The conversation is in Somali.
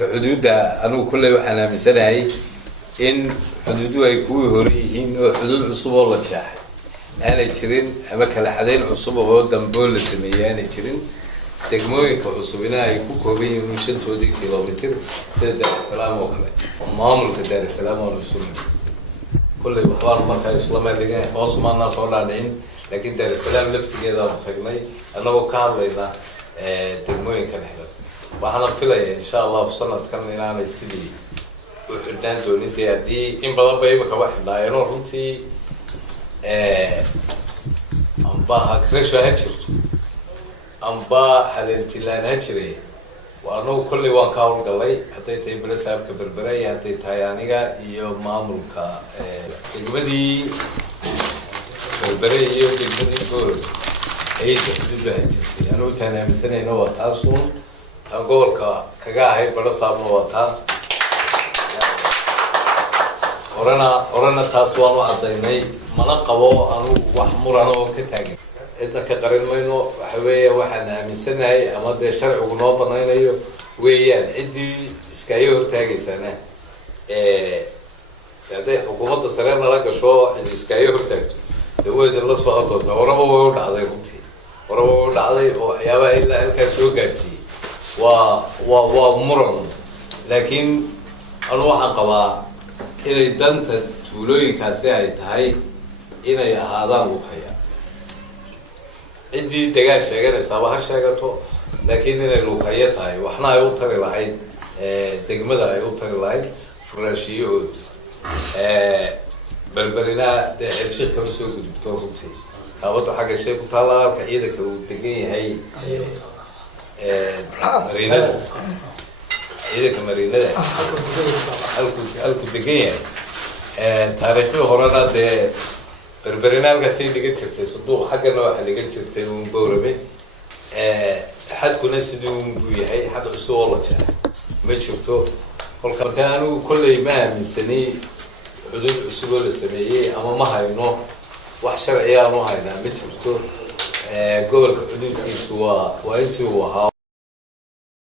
حدود أنا كل وحنا مثلا إن حدوده يكون هوريين وحدود عصبة ولا شاحن أنا شرين أما كالحدين عصبة وقدام بول سمية أنا شرين تجمعي كعصبنا يكون هوريين مشان تودي كيلومتر سيد السلام وكله مامل كدار السلام والرسول كل بخار ما كان إسلام اللي عثمان ناس علين لكن دار السلام لفت كذا محتاجني أنا وكان لنا تجمعي كان حلو وأنا فيلا إن شاء الله في سنة كنا أنا السبي وحدان دوني دي إن بدأ بيجي مكواحد لا ينور هنتي أمبا كريشة هتشرت أمبا حلنتلان هتشري وأنا كل وان كاول قلي حتى تبرز ساب كبربري حتى تيانيجا يوم ماملكا تجمدي كبربري يوم تجمدي كور أي تحديد هتشري أنا وتانا مثلا إنه وتاسون تقول كجاهي برز ساب وتاس orana taas waan u cadaynay mana qabo anu wax muran oo ka taagan inta ka qarin mayno waxa weeye waxaan aaminsanahay ama de sharcigu noo banaynayo weeyaan cidii iskaga hortaageysana haday xukuumadda sare la gasho iskaga hortaagto dawladda la soo doonto oraba way u dhacday runtii oraba way u dhacday oo waxyaabaha ilaa halkaa soo gaarsiiyey waa muran laakiin anu waxaan qabaa inay danta tuulooyinkaasi ay tahay inay ahaadaan luqaya cidii dagaal sheeganaysaaba ha sheegato laakiin inay luqaya tahay waxna ay u tari lahayd degmada ay u tari lahayd furaashiyahood berberina dee xelshiik kama soo gudubto runtii kaabadu xagga shay ku taala halka ciidanka uu degan yahay mariinada ciidanka mariinada halku degan yahay taariikhii horena dee berberina halkaasay dhigan jirtay sanduuq xaggana waxaa dhigan jirtay uun bowrame xadkuna sidii uun buu yahay xad cusub oo la jeexay ma jirto kolka marka anigu kolley ma aaminsanay xuduud cusub oo la sameeyey ama ma hayno wax sharci aan u haynaa ma jirto gobolka xuduudkiisu waa intii uu ahaa